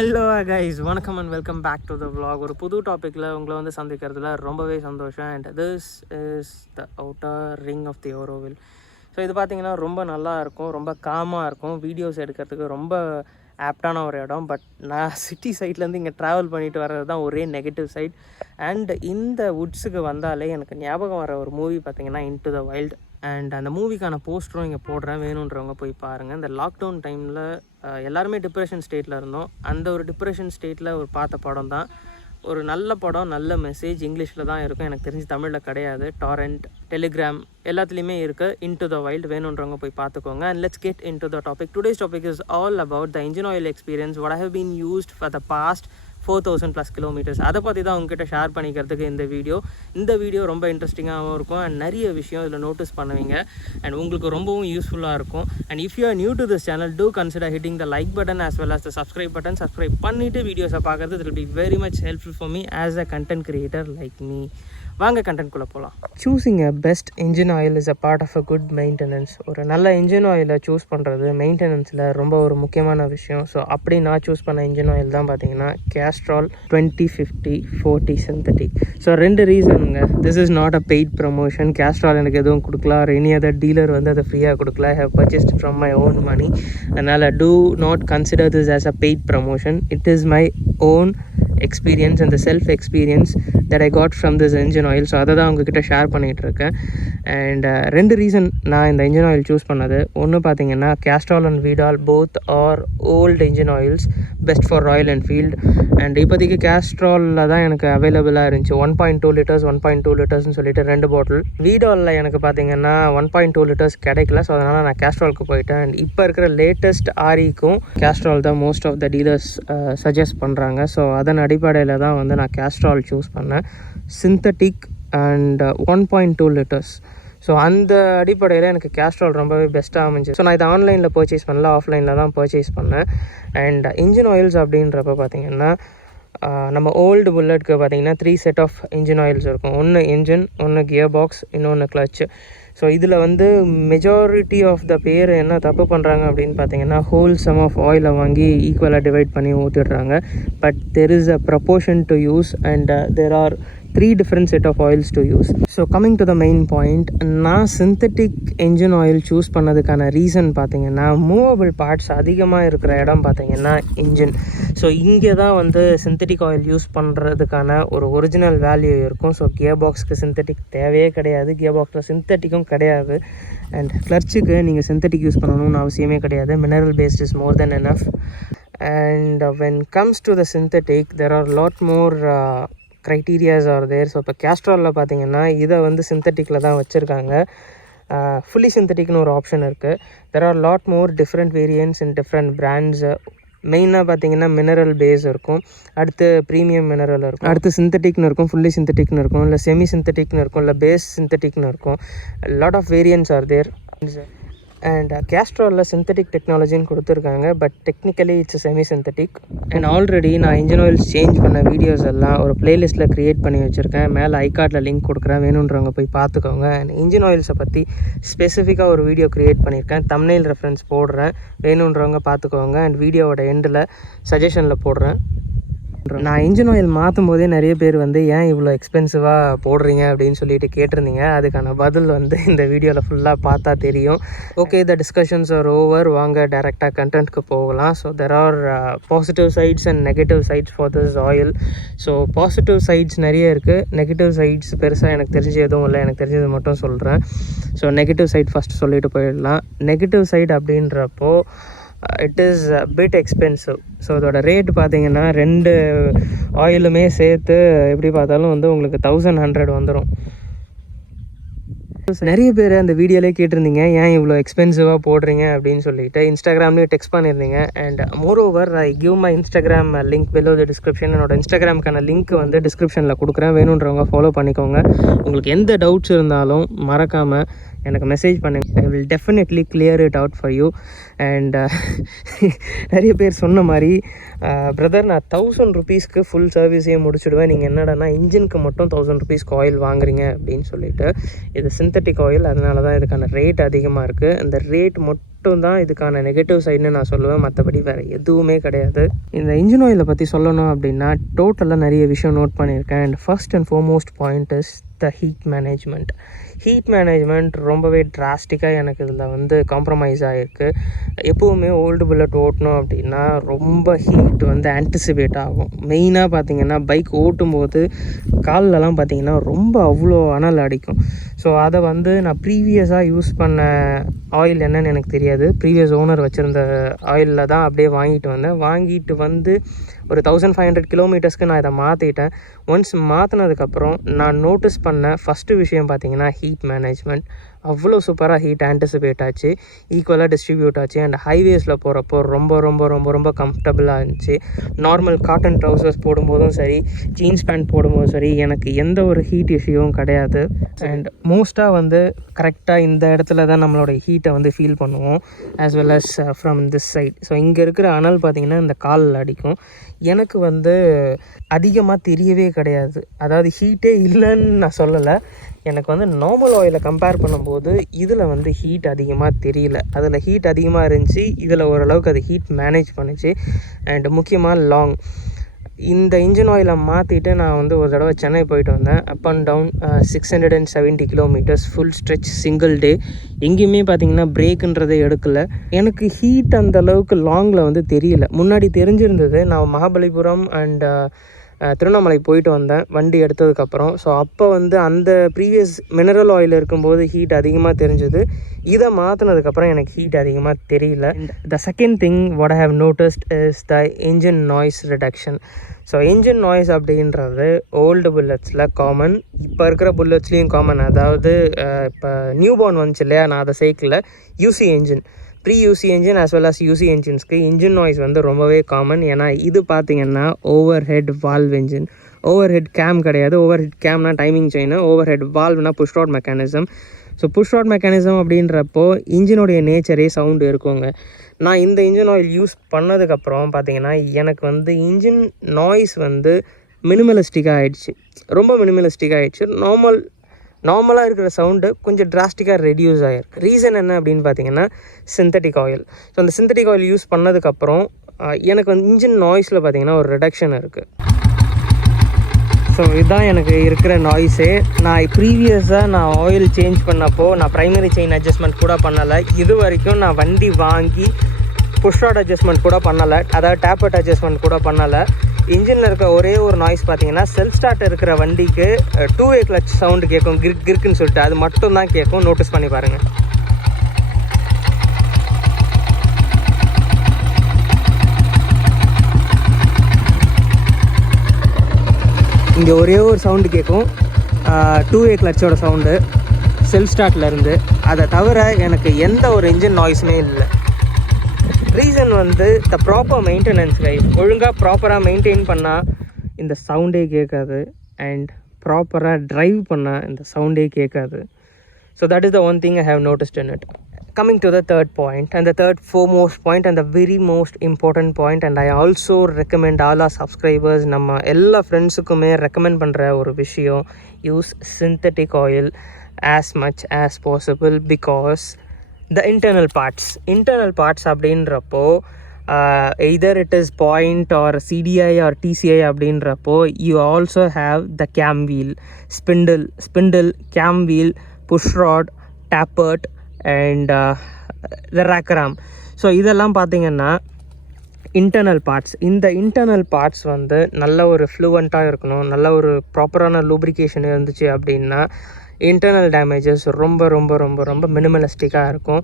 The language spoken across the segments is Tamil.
ஹலோ கைஸ், வணக்கம் and welcome back to the vlog. ஒரு புது டாப்பிக்கில் உங்களை வந்து சந்திக்கிறதுல ரொம்பவே சந்தோஷம். And this is the outer ring of the Auroville. So இது பார்த்திங்கன்னா ரொம்ப நல்லா இருக்கும், ரொம்ப காமாக இருக்கும், வீடியோஸ் எடுக்கிறதுக்கு ரொம்ப ஆப்டான ஒரு இடம். பட் நான் சிட்டி சைட்லேருந்து இங்கே ட்ராவல் பண்ணிட்டு வர்றது தான் ஒரே நெகட்டிவ் சைட். அண்ட் இந்த வுட்ஸுக்கு வந்தாலே எனக்கு ஞாபகம் வர ஒரு மூவி பார்த்திங்கன்னா இன்டு த வைல்ட். அண்ட் அந்த மூவிக்கான போஸ்டரும் இங்கே போடுறேன், வேணுன்றவங்க போய் பாருங்கள். இந்த லாக்டவுன் டைமில் எல்லாருமே டிப்ரெஷன் ஸ்டேட்டில் இருந்தோம். அந்த ஒரு டிப்ரெஷன் ஸ்டேட்டில் ஒரு பார்த்த படம் தான். ஒரு நல்ல படம், நல்ல மெசேஜ். இங்கிலீஷில் தான் இருக்கும், எனக்கு தெரிஞ்சு தமிழில் கிடையாது. டாரண்ட், டெலிகிராம் எல்லாத்துலேயுமே இருக்குது. இன்டு த வைல்ட் வேணுன்றவங்க போய் பார்த்துக்கோங்க. And let's get into the topic. Today's topic is all about the engine oil experience what I have been used for the past 4000+ kilometres. அதை பற்றி தான் உங்ககிட்ட ஷேர் பண்ணிக்கிறதுக்கு இந்த வீடியோ ரொம்ப இன்ட்ரெஸ்டிங்காகவும் இருக்கும். அண்ட் நிறைய விஷயம் இதில் நோட்டீஸ் பண்ணுவீங்க. அண்ட் உங்களுக்கு ரொம்பவும் யூஸ்ஃபுல்லாக இருக்கும். And if you are new to this channel, do consider hitting the like button as well as the subscribe button. Subscribe பண்ணிவிட்டு வீடியோஸை பார்க்குறது it will be very much helpful for me as a content creator like me. வாங்க கண்டென்ட்குள்ளே போகலாம். Choosing a best engine oil is a part of a good maintenance. ஒரு நல்ல இன்ஜின் ஆயிலை சூஸ் பண்ணுறது மெயின்டெனன்ஸில் ரொம்ப ஒரு முக்கியமான விஷயம். ஸோ அப்படி நான் சூஸ் பண்ண இன்ஜின் ஆயில் தான் பார்த்தீங்கன்னா கேஸ்ட்ரால் 2050-40 சிந்தட்டிக். ஸோ 2 ரீசனுங்க. This is not a paid promotion. Castrol எனக்கு எதுவும் கொடுக்கல, ஒரு எனி அதர் டீலர் வந்து அதை ஃப்ரீயாக கொடுக்கல. I have purchased from my own money. அதனால் do not consider this as a paid promotion. It is my own experience and the self experience that I got from this engine oil. So அதை தான் உங்ககிட்ட ஷேர் பண்ணிகிட்ருக்கேன். அண்ட் 2 ரீசன் நான் இந்த இன்ஜின் ஆயில் சூஸ் பண்ணது. ஒன்று பார்த்தீங்கன்னா Castrol and Veedol both are old engine oils, best for Royal Enfield. And இப்போதைக்கு கேஸ்ட்ராலில் தான் எனக்கு அவைலபிளாக இருந்துச்சு. 1.2 லிட்டர்ஸ் 1.2 லிட்டர்ஸ்னு சொல்லிட்டு 2 பாட்டில். வீடாலில் எனக்கு பார்த்தீங்கன்னா 1.2 லிட்டர்ஸ் கிடைக்கல. ஸோ அதனால் நான் கேஸ்ட்ராலுக்கு போயிட்டேன். அண்ட் இப்போ இருக்கிற லேட்டஸ்ட் ஆரிக்கும் கேஸ்ட்ரால் தான் most of the dealers suggest பண்ணுறாங்க. ஸோ அதன் அடிப்படையில் தான் வந்து நான் கேஸ்ட்ரால் சூஸ் பண்ணேன். Synthetic and 1.2 litres. ஸோ அந்த அடிப்படையில் எனக்கு கேஸ்ட்ரால் ரொம்பவே பெஸ்ட்டாக அமைஞ்சு. ஸோ நான் இதை ஆன்லைனில் பர்ச்சேஸ் பண்ணல, ஆஃப்லைனில் தான் பர்ச்சேஸ் பண்ணேன். அண்ட் இன்ஜின் ஆயில்ஸ் அப்படின்றப்ப பார்த்திங்கன்னா நம்ம ஓல்டு புல்லட்க்கு பார்த்திங்கன்னா 3 செட் ஆஃப் இன்ஜின் ஆயில்ஸ் இருக்கும். ஒன்று இன்ஜின், ஒன்று கியர் பாக்ஸ், இன்னொன்று கிளச்சு. ஸோ இதில் வந்து மெஜாரிட்டி ஆஃப் த பேர் என்ன தப்பு பண்ணுறாங்க அப்படின்னு பார்த்தீங்கன்னா, ஹோல் சம் ஆஃப் ஆயிலை வாங்கி ஈக்குவலாக டிவைட் பண்ணி ஊற்றிடுறாங்க. But there is a proportion to use and there are 3 different set of oils to use. So coming to the main point, நான் சிந்தட்டிக் இன்ஜின் ஆயில் சூஸ் பண்ணதுக்கான ரீசன் பார்த்தீங்கன்னா, மூவபிள் பார்ட்ஸ் அதிகமாக இருக்கிற இடம் பார்த்தீங்கன்னா இன்ஜின். ஸோ இங்கே தான் வந்து சிந்தட்டிக் ஆயில் யூஸ் பண்ணுறதுக்கான ஒரு ஒரிஜினல் வேல்யூ இருக்கும். ஸோ கியர் பாக்ஸ்க்கு சிந்தட்டிக் தேவையே கிடையாது, கியர் பாக்ஸில் சிந்தட்டிக்கும் கிடையாது. அண்ட் கிளர்ச்சுக்கு நீங்கள் சிந்தட்டிக் யூஸ் பண்ணணும்னு அவசியமே கிடையாது. Mineral based is more then enough. And when comes to the synthetic, there are lot more criterias are there. So இப்போ கேஸ்ட்ராலில் பார்த்தீங்கன்னா இதை வந்து சிந்தட்டிக்கில் தான் வச்சுருக்காங்க. ஃபுல்லி சிந்தட்டிக்னு ஒரு ஆப்ஷன் இருக்குது. There are lot more different variants in different brands. மெயினாக பார்த்தீங்கன்னா மினரல் பேஸ் இருக்கும், அடுத்து ப்ரீமியம் மினரல் இருக்கும், அடுத்து சிந்தட்டிக்னு இருக்கும், ஃபுல்லி சிந்தட்டிக்னு இருக்கும், இல்லை செமி சிந்தட்டிக்னு இருக்கும், இல்லை பேஸ் சிந்தட்டிக்னு இருக்கும். Lot of variants are there. And கேஸ்ட்ராலில் சிந்தட்டிக் டெக்னாலஜின்னு கொடுத்துருக்காங்க, but technically it's semi synthetic. And already நான் இன்ஜின் ஆயில்ஸ் சேஞ்ச் பண்ண வீடியோஸ் எல்லாம் ஒரு பிளேலிஸ்ட்டில் க்ரியேட் பண்ணி வச்சுருக்கேன். மேலே ஐகார்டில் லிங்க் கொடுக்குறேன், வேணுன்றவங்க போய் பார்த்துக்கோங்க. அண்ட் இன்ஜின் ஆயில்ஸை பற்றி ஸ்பெசிஃபிக்காக ஒரு வீடியோ க்ரியேட் பண்ணியிருக்கேன், தம்ப்நெயில் ரெஃபரன்ஸ் போடுறேன், வேணுன்றவங்க பார்த்துக்கோங்க. அண்ட் வீடியோவோட எண்டில் சஜஷனில் போடுறேன். நான் இன்ஜின் ஆயில் மாற்றும் போதே நிறைய பேர் வந்து ஏன் இவ்வளோ எக்ஸ்பென்சிவாக போடுறீங்க அப்படின்னு சொல்லிட்டு கேட்டிருந்தீங்க. அதுக்கான பதில் வந்து இந்த வீடியோவில் ஃபுல்லாக பார்த்தா தெரியும். Okay, the discussions are over. வாங்க டேரெக்டாக கண்டென்ட்க்கு போகலாம். So there are positive sides and negative sides for this oil. So positive sides நிறைய இருக்குது, நெகட்டிவ் சைட்ஸ் பெருசாக எனக்கு தெரிஞ்சு எதுவும் இல்லை, எனக்கு தெரிஞ்சது மட்டும் சொல்கிறேன். ஸோ நெகட்டிவ் சைட் ஃபஸ்ட்டு சொல்லிட்டு போயிடலாம். நெகட்டிவ் சைட் அப்படின்றப்போ it is bit expensive. So அதோட ரேட் பார்த்தீங்கன்னா 2 ஆயிலுமே சேர்த்து எப்படி பார்த்தாலும் வந்து உங்களுக்கு 1100 வந்துடும். நிறைய பேர் அந்த வீடியோலேயே கேட்டிருந்தீங்க ஏன் இவ்வளோ எக்ஸ்பென்சிவாக போடுறீங்க அப்படின்னு சொல்லிட்டு. இன்ஸ்டாகிராம்லேயும் டெக்ஸ்ட் பண்ணியிருந்தீங்க. And more over I give my Instagram link below the description. என்னோட இன்ஸ்டாகிராமுக்கான லிங்க் வந்து டிஸ்கிரிப்ஷனில் கொடுக்குறேன், வேணுன்றவங்க ஃபாலோ பண்ணிக்கோங்க. உங்களுக்கு எந்த டவுட்ஸ் இருந்தாலும் மறக்காமல் எனக்கு மெசேஜ் பண்ணுங்கள். I will definitely clear it out for you. And நிறைய பேர் சொன்ன மாதிரி பிரதர் நான் 1000 rupeesக்கு ஃபுல் சர்வீஸையே முடிச்சுடுவேன், நீங்கள் என்னடானா இன்ஜினுக்கு மட்டும் 1000 rupeesக்கு ஆயில் வாங்குறீங்க அப்படின்னு சொல்லிட்டு. இது சிந்தட்டிக் ஆயில், அதனால தான் இதுக்கான ரேட் அதிகமாக இருக்குது. அந்த ரேட் மட்டும் மட்டும்தான் இதுக்கான நெகட்டிவ் சைடுன்னு நான் சொல்லுவேன். மற்றபடி வேறு எதுவுமே கிடையாது. இந்த இன்ஜின் ஆயிலை பற்றி சொல்லணும் அப்படின்னா டோட்டலாக நிறைய விஷயம் நோட் பண்ணியிருக்கேன். And first and foremost point is the heat management. Heat management ரொம்பவே டிராஸ்டிக்காக எனக்கு இதில் காம்ப்ரமைஸ் ஆகிருக்கு. எப்போவுமே ஓல்டு புல்லட் ஓட்டணும் அப்படின்னா ரொம்ப ஹீட் ஆன்டிசிபேட் ஆகும். மெயினாக பார்த்திங்கன்னா பைக் ஓட்டும்போது கால்லலாம் பார்த்திங்கன்னா ரொம்ப அவ்வளோ அனல் அடிக்கும். ஸோ அதை நான் ப்ரீவியஸாக யூஸ் பண்ண ஆயில் என்னன்னு எனக்கு தெரியாது. ப்ரீவியஸ் ஓனர் வச்சுருந்த ஆயிலில் தான் அப்படியே வாங்கிட்டு வந்து ஒரு 1500 கிலோமீட்டர்ஸ்க்கு நான் இதை மாற்றிட்டேன். ஒன்ஸ் மாற்றினதுக்கப்புறம் நான் நோட்டீஸ் பண்ண ஃபஸ்ட்டு விஷயம் பார்த்திங்கன்னா ஹீட் மேனேஜ்மெண்ட். அவ்வளோ சூப்பராக ஹீட் ஆன்டிசிபேட் ஆச்சு, ஈக்குவலாக டிஸ்ட்ரிபியூட் ஆச்சு. அண்ட் ஹைவேஸில் போகிறப்போ ரொம்ப ரொம்ப ரொம்ப ரொம்ப கம்ஃபர்டபுளாக இருந்துச்சு. நார்மல் காட்டன் ட்ரௌசர்ஸ் போடும்போதும் சரி, ஜீன்ஸ் பேண்ட் போடும்போதும் சரி, எனக்கு எந்த ஒரு ஹீட் இஷ்யூவும் கிடையாது. அண்ட் மோஸ்ட்டாக கரெக்டாக இந்த இடத்துல தான் நம்மளோட ஹீட்டை ஃபீல் பண்ணுவோம், as well as from this side. So இங்கே இருக்கிற அனல் பார்த்திங்கன்னா இந்த காலில் அடிக்கும். எனக்கு அதிகமாக தெரியவே கிடையாது. அதாவது ஹீட்டே இல்லைன்னு நான் சொல்லலை. எனக்கு நார்மல் ஆயிலை கம்பேர் பண்ணும்போது இதில் ஹீட் அதிகமாக தெரியல. அதில் ஹீட் அதிகமாக இருந்துச்சு, இதில் ஓரளவுக்கு அது ஹீட் மேனேஜ் பண்ணிச்சு. அண்ட் முக்கியமாக லாங் இந்த இன்ஜின் ஆயிலை மாற்றிட்டு நான் ஒரு தடவை சென்னை போயிட்டு வந்தேன். Up and down 670 kilometres full stretch single day. எங்கேயுமே பார்த்திங்கன்னா பிரேக்குன்றதை எடுக்கலை. எனக்கு ஹீட் அந்தளவுக்கு லாங்கில் தெரியல. முன்னாடி தெரிஞ்சிருந்தது. நான் மகாபலிபுரம் அண்ட் திருவண்ணாமலை போயிட்டு வந்தேன் வண்டி எடுத்ததுக்கப்புறம். ஸோ அப்போ அந்த ப்ரீவியஸ் மினரல் ஆயில் இருக்கும்போது ஹீட் அதிகமாக தெரிஞ்சது. இதை மாற்றினதுக்கப்புறம் எனக்கு ஹீட் அதிகமாக தெரியல. The second thing what I have noticed is the engine noise reduction. So engine noise அப்படின்றது ஓல்டு புல்லட்ஸில் காமன், இப்போ இருக்கிற புல்லட்ஸ்லேயும் காமன். அதாவது இப்போ நியூ பார்ன் வந்துச்சு இல்லையா, நான் அதை சேர்க்கல. UC engine, pre UC engine as well as UC என்ஜின்ஸ்க்கு இன்ஜின் நாய்ஸ் ரொம்பவே காமன். ஏன்னா இது பார்த்திங்கன்னா over head valve engine. Over head cam கிடையாது. ஓவர் ஹெட் கேம்னா டைமிங் செயின், ஓவர் ஹெட் வால்வ்னா push rod mechanism. So push rod mechanism அப்படின்றப்போ இன்ஜினுடைய நேச்சரே சவுண்டு இருக்குங்க. நான் இந்த இன்ஜின் ஆயில் யூஸ் பண்ணதுக்கப்புறம் பார்த்திங்கன்னா எனக்கு இன்ஜின் நாய்ஸ் மினிமலிஸ்டிக்காக ஆகிடுச்சு. ரொம்ப மினிமலிஸ்டிக்காக ஆகிடுச்சு. நார்மலாக இருக்கிற சவுண்டு கொஞ்சம் டிராஸ்டிக்காக ரெடியூஸ் ஆகிருக்கு. ரீசன் என்ன அப்படின்னு பார்த்தீங்கன்னா சிந்தட்டிக் ஆயில். ஸோ அந்த சிந்தட்டிக் ஆயில் யூஸ் பண்ணதுக்கப்புறம் எனக்கு இன்ஜின் நாய்ஸில் பார்த்திங்கன்னா ஒரு ரிடக்ஷன் இருக்குது. ஸோ இதுதான் எனக்கு இருக்கிற நாய்ஸே. நான் ப்ரீவியஸாக ஆயில் சேஞ்ச் பண்ணப்போ நான் ப்ரைமரி செயின் அட்ஜஸ்ட்மெண்ட் கூட பண்ணலை. இது வரைக்கும் நான் வண்டி வாங்கி புஷ் ராட் அட்ஜஸ்ட்மெண்ட் கூட பண்ணலை, அதாவது டேப்பட் அட்ஜஸ்ட்மெண்ட் கூட பண்ணலை. இன்ஜினில் இருக்க ஒரே ஒரு நாய்ஸ் பார்த்தீங்கன்னா செல்ஃப் ஸ்டார்ட் இருக்கிற வண்டிக்கு 2-வே கிளச் சவுண்டு கேட்கும், கிற்குன்னு சொல்லிட்டு. அது மட்டும் தான் கேட்கும். நோட்டீஸ் பண்ணி பாருங்கள். இங்கே ஒரே ஒரு சவுண்டு கேட்கும், 2-வே கிளச்சோட சவுண்டு செல்ஃப் ஸ்டார்ட்லேருந்து. அதை தவிர எனக்கு எந்த ஒரு இன்ஜின் நாய்ஸுமே இல்லை. ரீசன் த ப்ராப்பர் மெயின்டெனன்ஸ் கைஸ். ஒழுங்காக ப்ராப்பராக மெயின்டைன் பண்ணால் இந்த சவுண்டே கேட்காது. அண்ட் ப்ராப்பராக ட்ரைவ் பண்ணால் இந்த சவுண்டே கேட்காது. So that is the one thing I have noticed in it. Coming to the third point, and the third foremost point and the very most important point. And I also recommend all our subscribers, நம்ம எல்லா ஃப்ரெண்ட்ஸுக்குமே ரெக்கமெண்ட் பண்ணுற ஒரு விஷயம், use synthetic oil as much as possible because the internal parts அப்படின்றப்போ either it is point or CDI or TCI அப்படின்றப்போ you also have the cam wheel, spindle, cam wheel, push rod, tappert and the rack arm. So இதெல்லாம் பார்த்திங்கன்னா இன்டர்னல் பார்ட்ஸ். இந்த இன்டர்னல் பார்ட்ஸ் நல்ல ஒரு ஃப்ளூவெண்ட்டாக இருக்கணும், நல்ல ஒரு ப்ராப்பரான லூப்ரிகேஷன் இருந்துச்சு அப்படின்னா இன்டர்னல் டேமேஜஸ் ரொம்ப ரொம்ப ரொம்ப ரொம்ப மினிமலிஸ்டிக்காக இருக்கும்.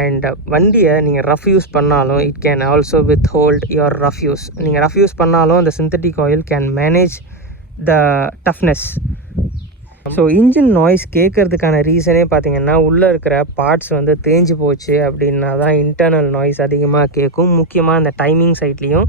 அண்ட் வண்டியை நீங்கள் ரஃப் யூஸ் பண்ணாலும் it can also withhold your rough use. நீங்கள் ரஃப் யூஸ் பண்ணாலும் அந்த synthetic oil can manage the toughness. So engine noise கேட்குறதுக்கான ரீசனே பார்த்திங்கன்னா உள்ளே இருக்கிற பார்ட்ஸ் தேஞ்சு போச்சு அப்படின்னா தான் இன்டர்னல் நாய்ஸ் அதிகமாக கேட்கும். முக்கியமாக அந்த டைமிங் சைட்லேயும்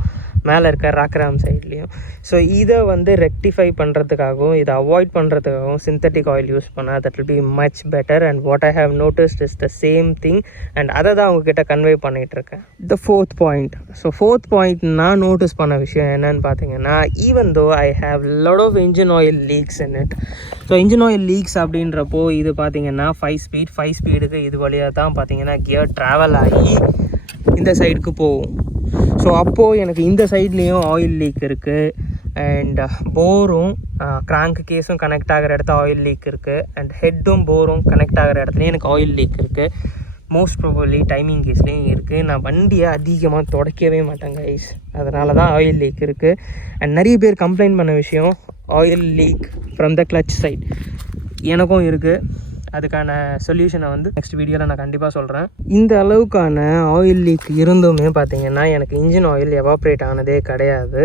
மேலே இருக்க ராக்ராம் சைட்லேயும். ஸோ இதை வந்து ரெக்டிஃபை பண்ணுறதுக்காகவும் இதை அவாய்ட் பண்ணுறதுக்காகவும் சிந்தட்டிக் ஆயில் யூஸ் பண்ணால் that will be much better. And what I have noticed is the same thing and அதை தான் அவங்கக்கிட்ட கன்வே பண்ணிகிட்ருக்கேன். The fourth point. So fourth point நான் நோட்டீஸ் பண்ண விஷயம் என்னென்னு பார்த்தீங்கன்னா, even though I have lot of engine oil leaks in it. So engine oil leaks அப்படின்றப்போ இது பார்த்தீங்கன்னா 5 ஸ்பீடுக்கு இது வழியாக தான் பார்த்தீங்கன்னா கியர் ட்ராவல் ஆகி இந்த சைடுக்கு போகும். ஸோ அப்போது எனக்கு இந்த சைட்லேயும் ஆயில் லீக் இருக்குது அண்ட் போரும் கிராங்க் கேஸும் கனெக்ட் ஆகிற இடத்துல ஆயில் லீக் இருக்குது அண்ட் ஹெட்டும் போரும் கனெக்ட் ஆகிற இடத்துலையும் எனக்கு ஆயில் லீக் இருக்குது. மோஸ்ட் ப்ராபப்லி டைமிங் கேஸ்லேயும் இருக்குது. நான் வண்டியை அதிகமாக துடைக்கவே மாட்டேன் கைஸ், அதனால தான் ஆயில் லீக் இருக்குது. அண்ட் நிறைய பேர் கம்ப்ளைண்ட் பண்ண விஷயம் oil leak from the clutch side. எனக்கும் இருக்குது. அதுக்கான சொல்யூஷனை வந்து நெக்ஸ்ட் வீடியோவில் நான் கண்டிப்பாக சொல்கிறேன். இந்த அளவுக்கான ஆயில் லீக் இருந்துமே பார்த்திங்கன்னா எனக்கு இன்ஜின் ஆயில் எவாப்ரேட் ஆனதே கிடையாது.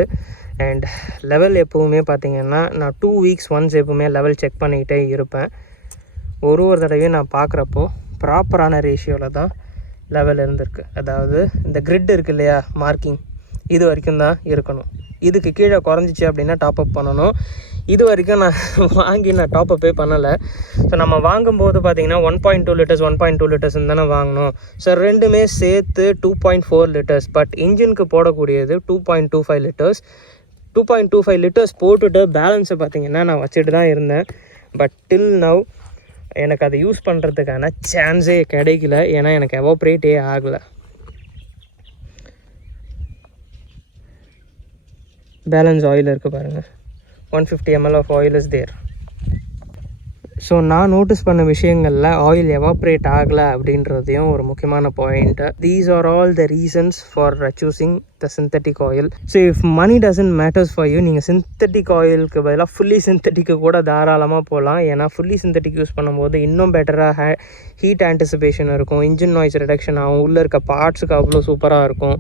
அண்ட் லெவல் எப்போவுமே பார்த்திங்கன்னா நான் 2 வீக்ஸ் ஒன்ஸ் எப்போவுமே லெவல் செக் பண்ணிக்கிட்டே இருப்பேன். ஒரு தடவையும் நான் பார்க்குறப்போ ப்ராப்பரான ரேஷியோவில் தான் லெவல் இருந்திருக்கு. அதாவது இந்த கிரிட் இருக்குது இல்லையா, மார்க்கிங், இது வரைக்கும் தான் இருக்கணும். இதுக்கு கீழே குறைஞ்சிச்சு அப்படின்னா டாப்அப் பண்ணணும். இது வரைக்கும் நான் வாங்கி நான் டாப்அப்பே பண்ணலை. ஸோ நம்ம வாங்கும்போது பார்த்திங்கன்னா 1.2 லிட்டர்ஸ் 1.2 லிட்டர்ஸ்ன்னு தானே வாங்கினோம். ஸோ ரெண்டுமே சேர்த்து 2.4 லிட்டர்ஸ். பட் இன்ஜினுக்கு போடக்கூடியது 2.25 லிட்டர்ஸ். 2.25 லிட்டர்ஸ் போட்டுட்டு பேலன்ஸை பார்த்திங்கன்னா நான் வச்சுட்டு தான் இருந்தேன். பட் டில் நவ் எனக்கு அதை யூஸ் பண்ணுறதுக்கான சான்ஸே கிடைக்கல. ஏன்னா எனக்கு எவாப்ரேட்டே ஆகலை. பேலன்ஸ் ஆயில் இருக்குது பாருங்கள், 150 ml of oil is there. So நான் நோட்டீஸ் பண்ண விஷயங்களில் ஆயில் எவாப்ரேட் ஆகலை அப்படின்றதையும் ஒரு முக்கியமான point. These are all the reasons for choosing the synthetic oil. So if money doesn't matters for you, நீங்கள் சிந்தட்டிக் ஆயிலுக்கு பதிலாக ஃபுல்லி சிந்தட்டிக்கு கூட தாராளமாக போகலாம். ஏன்னா ஃபுல்லி சிந்தட்டிக் யூஸ் பண்ணும்போது இன்னும் பெட்டராக ஹீட் ஆன்டிசிபேஷன் இருக்கும், இன்ஜின் நாய்ஸ் ரிடக்ஷன் ஆகும், உள்ளே இருக்க பார்ட்ஸுக்கு அவ்வளோ சூப்பராக இருக்கும்.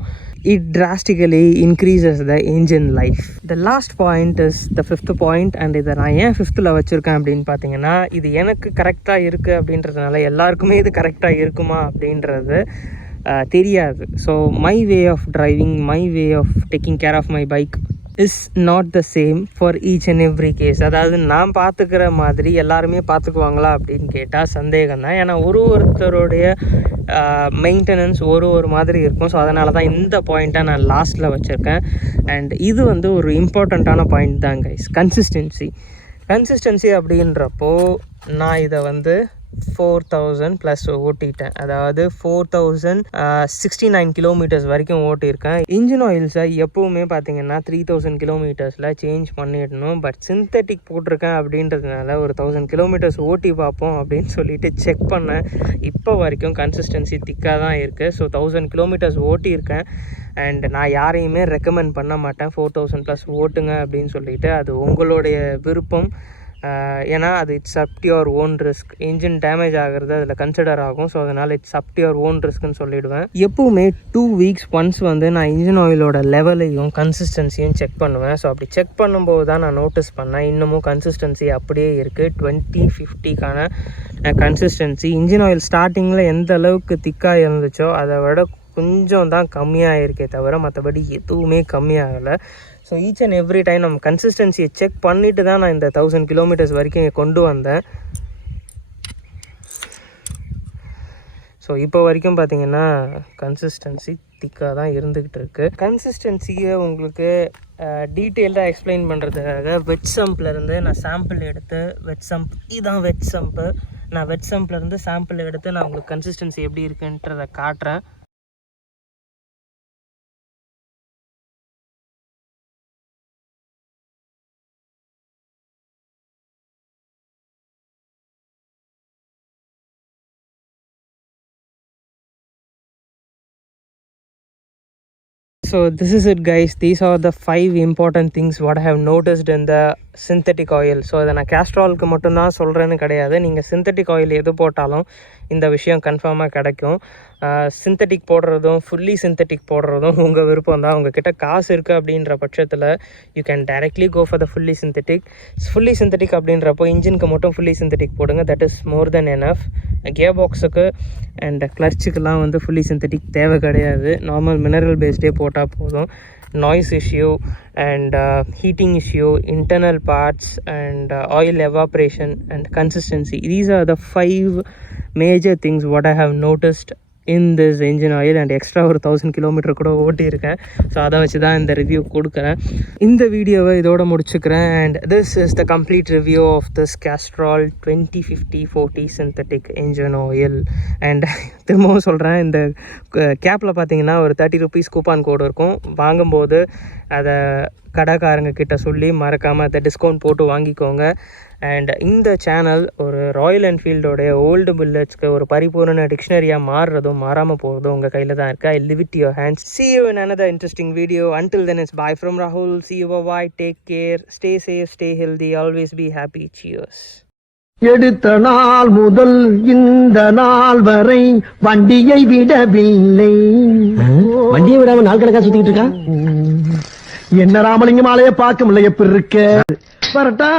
It drastically increases the engine life. The last point is the 5th point. And இதை நான் ஏன் 5th வச்சுருக்கேன் அப்படின்னு பார்த்தீங்கன்னா, இது எனக்கு கரெக்டாக இருக்குது அப்படின்றதுனால எல்லாருக்குமே இது கரெக்டாக இருக்குமா அப்படின்றது தெரியாது. So my way of driving, my way of taking care of my bike is not the same for each and every case. அதாவது நான் பார்த்துக்கிற மாதிரி எல்லாருமே பார்த்துக்குவாங்களா அப்படின்னு கேட்டால் சந்தேகம் தான். ஏன்னா ஒருத்தருடைய மெயின்டெனன்ஸ் ஒரு மாதிரி இருக்கும். ஸோ அதனால தான் இந்த பாயிண்ட்டை நான் லாஸ்ட்டில் வச்சுருக்கேன். அண்ட் இது வந்து ஒரு இம்பார்ட்டண்ட்டான பாயிண்ட் தான் கைஸ், கன்சிஸ்டன்சி அப்படின்றப்போ நான் இதை வந்து 4000 ப்ளஸ் ஓட்டிட்டேன். அதாவது 4069 கிலோமீட்டர்ஸ் வரைக்கும் ஓட்டியிருக்கேன். இன்ஜின் ஆயில்ஸை எப்போவுமே பார்த்தீங்கன்னா 3000 கிலோமீட்டர்ஸில் சேஞ்ச் பண்ணிடணும். பட் சிந்தட்டிக் போட்டிருக்கேன் அப்படின்றதுனால ஒரு 1000 கிலோமீட்டர்ஸ் ஓட்டி பார்ப்போம் அப்படின்னு சொல்லிட்டு செக் பண்ணேன். இப்போ வரைக்கும் கன்சிஸ்டன்சி திக்காக தான் இருக்குது. So 1000 kilometres ஓட்டியிருக்கேன். அண்ட் நான் யாரையுமே ரெக்கமெண்ட் பண்ண மாட்டேன் 4000 ப்ளஸ் ஓட்டுங்க அப்படின்னு சொல்லிட்டு. அது உங்களுடைய விருப்பம். ஏன்னா அது it's up to your own risk. Engine damage ஆகிறது அதில் கன்சிடர் ஆகும். ஸோ அதனால் it's up to your own ரிஸ்க்குன்னு சொல்லிவிடுவேன். எப்போவுமே 2 வீக்ஸ் ஒன்ஸ் வந்து நான் இன்ஜின் ஆயிலோட லெவலையும் கன்சிஸ்டன்சியும் செக் பண்ணுவேன். ஸோ அப்படி செக் பண்ணும்போது தான் நான் நோட்டீஸ் பண்ணேன் இன்னமும் கன்சிஸ்டன்சி அப்படியே இருக்குது. 2050க்கான கன்சிஸ்டன்சி இன்ஜின் ஆயில் ஸ்டார்டிங்கில் எந்த அளவுக்கு திக்காக இருந்துச்சோ அதை விட கொஞ்சம் தான் கம்மியாக இருக்கே தவிர மற்றபடி எதுவுமே கம்மியாகலை. So each and every time நம்ம கன்சிஸ்டன்சியை செக் பண்ணிவிட்டு தான் நான் இந்த 1000 கிலோமீட்டர்ஸ் வரைக்கும் கொண்டு வந்தேன். ஸோ இப்போ வரைக்கும் பார்த்திங்கன்னா கன்சிஸ்டன்சி திக்காக தான் இருந்துக்கிட்டு இருக்குது. கன்சிஸ்டன்சியை உங்களுக்கு டீட்டெயில்டாக எக்ஸ்பிளைன் பண்ணுறதுக்காக வெட் சம்ப்லேருந்து நான் சாம்பிள் எடுத்து, வெட் சம்ப் இதுதான் வெட் சம்ப்பு, நான் வெட் சம்ப்லேருந்து சாம்பிள் எடுத்து நான் உங்களுக்கு கன்சிஸ்டன்சி எப்படி இருக்குன்றதை காட்டுறேன். So this is it guys, these are the 5 important things what I have noticed in the synthetic oil. So அதை நான் கேஸ்ட்ராலுக்கு மட்டும்தான் சொல்கிறேன்னு கிடையாது. நீங்கள் சிந்தட்டிக் ஆயில் எது போட்டாலும் இந்த விஷயம் கன்ஃபார்மாக கிடைக்கும். சிந்தட்டிக் போடுறதும் ஃபுல்லி சிந்தட்டிக் போடுறதும் உங்கள் விருப்பம் தான். உங்ககிட்ட காசு இருக்குது அப்படின்ற பட்சத்தில் you can directly go for the fully synthetic அப்படின்றப்போ இன்ஜினுக்கு மட்டும் ஃபுல்லி சிந்தட்டிக் போடுங்க. That is more then enough. Gear பாக்ஸுக்கு அண்ட் கிளச்சுக்கெலாம் வந்து ஃபுல்லி சிந்தட்டிக் தேவை கிடையாது. நார்மல் மினரல் பேஸ்டே போட்டால் போதும். noise issue, and heating issue, internal parts, and oil evaporation and consistency. These are the 5 major things what I have noticed in this engine oil, and extra ஒரு 1000 கிலோமீட்டர் கூட ஓட்டியிருக்கேன். ஸோ அதை வச்சு தான் இந்த ரிவ்யூ கொடுக்குறேன். இந்த வீடியோவை இதோட முடிச்சுக்கிறேன். And this is the complete review of this Castrol 2050-40 synthetic engine oil. And திரும்பவும் சொல்கிறேன், இந்த கேப்பில் பார்த்தீங்கன்னா ஒரு 30 rupees கூப்பான் கோடு இருக்கும். வாங்கும்போது அதை கடைக்காரங்க கிட்ட சொல்லி மறக்காமல் அதை டிஸ்கவுண்ட் போட்டு வாங்கிக்கோங்க. அண்ட் இந்த சேனல் ஒரு ராயல் என்ஃபீல்டோடைய ஓல்டு புல்லட்ஸ்க்கு ஒரு பரிபூர்ண டிக்ஷனரியாக மாறுறதும் மாறாமல் போகிறதும் உங்கள் கையில் தான் இருக்குது. I leave it to your hands. See you in another interesting video. Until then, it's bye from Rahul. See you, bye. Take care. Stay safe, stay healthy. Always be happy. Cheers. எடுத்த நாள் முதல் இந்த நாள் வரை வண்டியை விடவில்லை. வண்டியை விடாம நாள் கணக்கா சுத்திட்டு இருக்கா? என்ன ராமலிங்கம் ஆலைய பார்க்க முடியல, எப்படி இருக்க? வரட்டா.